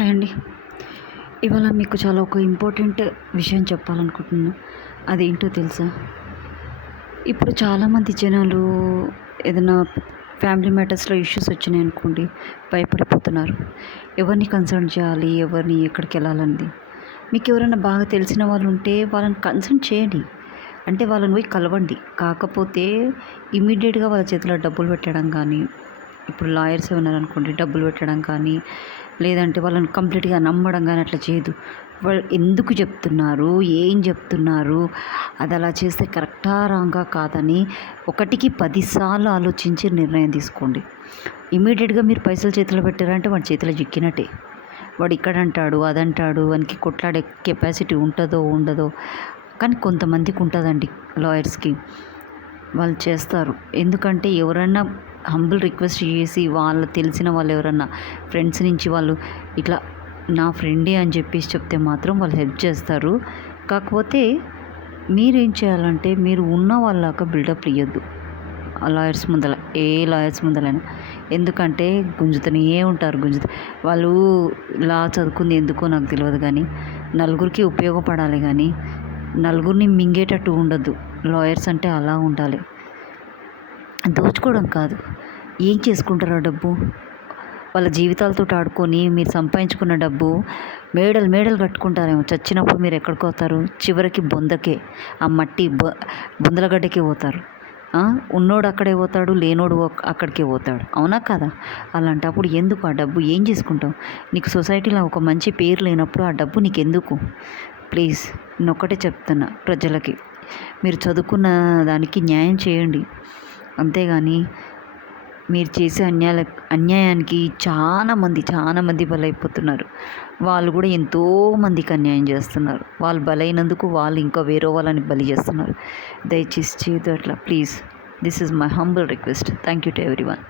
Hi అండి. ఇవాళ మీకు చాలా ఒక ఇంపార్టెంట్ విషయం చెప్పాలనుకుంటున్నాను. అదేంటో తెలుసా? ఇప్పుడు చాలామంది జనాలు ఏదైనా ఫ్యామిలీ మ్యాటర్స్‌లో ఇష్యూస్ వచ్చినాయనుకోండి, భయపడిపోతున్నారు. ఎవరిని కన్సల్ట్ చేయాలి? ఎవరిని ఎక్కడికెళ్ళాలనేది. మీకెవరైనా బాగా తెలిసిన వాళ్ళుంటే వాళ్ళని కన్సల్ట్ చేయండి. అంటే వాళ్ళని పోయి కలవండి. కాకపోతే ఇమ్మీడియేట్‌గా వాళ్ళ చేతిలో డబ్బులు పెట్టడం కానీ, ఇప్పుడు లాయర్సే ఉన్నారనుకోండి, డబ్బులు పెట్టడం కానీ, లేదంటే వాళ్ళని కంప్లీట్‌గా నమ్మడం గానీ అట్లా చేయొద్దు. వాళ్ళు ఎందుకు చెప్తున్నారు? ఏం చెప్తున్నారు? అది అలా చేస్తే కరెక్టా? రాంగా? కాదని ఒకటికి 10 సార్లు ఆలోచించి నిర్ణయం తీసుకోండి. ఇమ్మీడియేట్‌గా మీరు పైసలు చేతిలో పెట్టారంటే వాడి చేతిలో చిక్కినట్టే. వాడు ఇక్కడంటాడు, అదంటాడు, వానికి కొట్లాడే కెపాసిటీ ఉంటదో, ఉండదో. కానీ కొంతమందికి ఉంటదండి లాయర్స్‌కి. వాళ్ళు చేస్తారు. ఎందుకంటే ఎవరన్నా హంబుల్ రిక్వెస్ట్ చేసి వాళ్ళ తెలిసిన వాళ్ళు ఎవరన్నా ఫ్రెండ్స్ నుంచి వాళ్ళు ఇట్లా నా ఫ్రెండే అని చెప్పేసి చెప్తే మాత్రం వాళ్ళు హెల్ప్ చేస్తారు. కాకపోతే మీరేం చేయాలంటే మీరు ఉన్న వాళ్ళలాగా బిల్డప్ ఇయ్యొద్దు. లాయర్స్ ముందల, ఏ లాయర్స్ ముందలైనా. ఎందుకంటే గుంజుతూనే ఉంటారు. వాళ్ళు లా చదువుకుంది ఎందుకో నాకు తెలియదు కానీ నలుగురికి ఉపయోగపడాలి కానీ నలుగురిని మింగేటట్టు ఉండొద్దు. లాయర్స్ అంటే అలా ఉండాలి. దోచుకోవడం కాదు. ఏం చేసుకుంటారు ఆ డబ్బు? వాళ్ళ జీవితాలతో ఆడుకొని మీరు సంపాదించుకున్న డబ్బు మేడలు మేడలు కట్టుకుంటారేమో. చచ్చినప్పుడు మీరు ఎక్కడికి పోతారు? చివరికి బొందకే, ఆ మట్టి బొందలగడ్డకే పోతారు. ఉన్నోడు అక్కడే పోతాడు, లేనోడు అక్కడికే పోతాడు. అవునా కదా? అలాంటప్పుడు ఎందుకు ఆ డబ్బు? ఏం చేసుకుంటావు? నీకు సొసైటీలో ఒక మంచి పేరు లేనప్పుడు ఆ డబ్బు నీకెందుకు? ప్లీజ్ నేనొక్కటే చెప్తున్నా ప్రజలకి, మీరు చదువుకున్న దానికి న్యాయం చేయండి. అంతేగాని మీరు చేసే అన్యాయానికి చాలామంది బలైపోతున్నారు. వాళ్ళు కూడా ఎంతోమందికి అన్యాయం చేస్తున్నారు. వాళ్ళు బలైనందుకు వాళ్ళు ఇంకా వేరే వాళ్ళని బలి చేస్తున్నారు. దయచేసి చేయొద్దు అట్లా, please. This is my humble request. Thank you to everyone.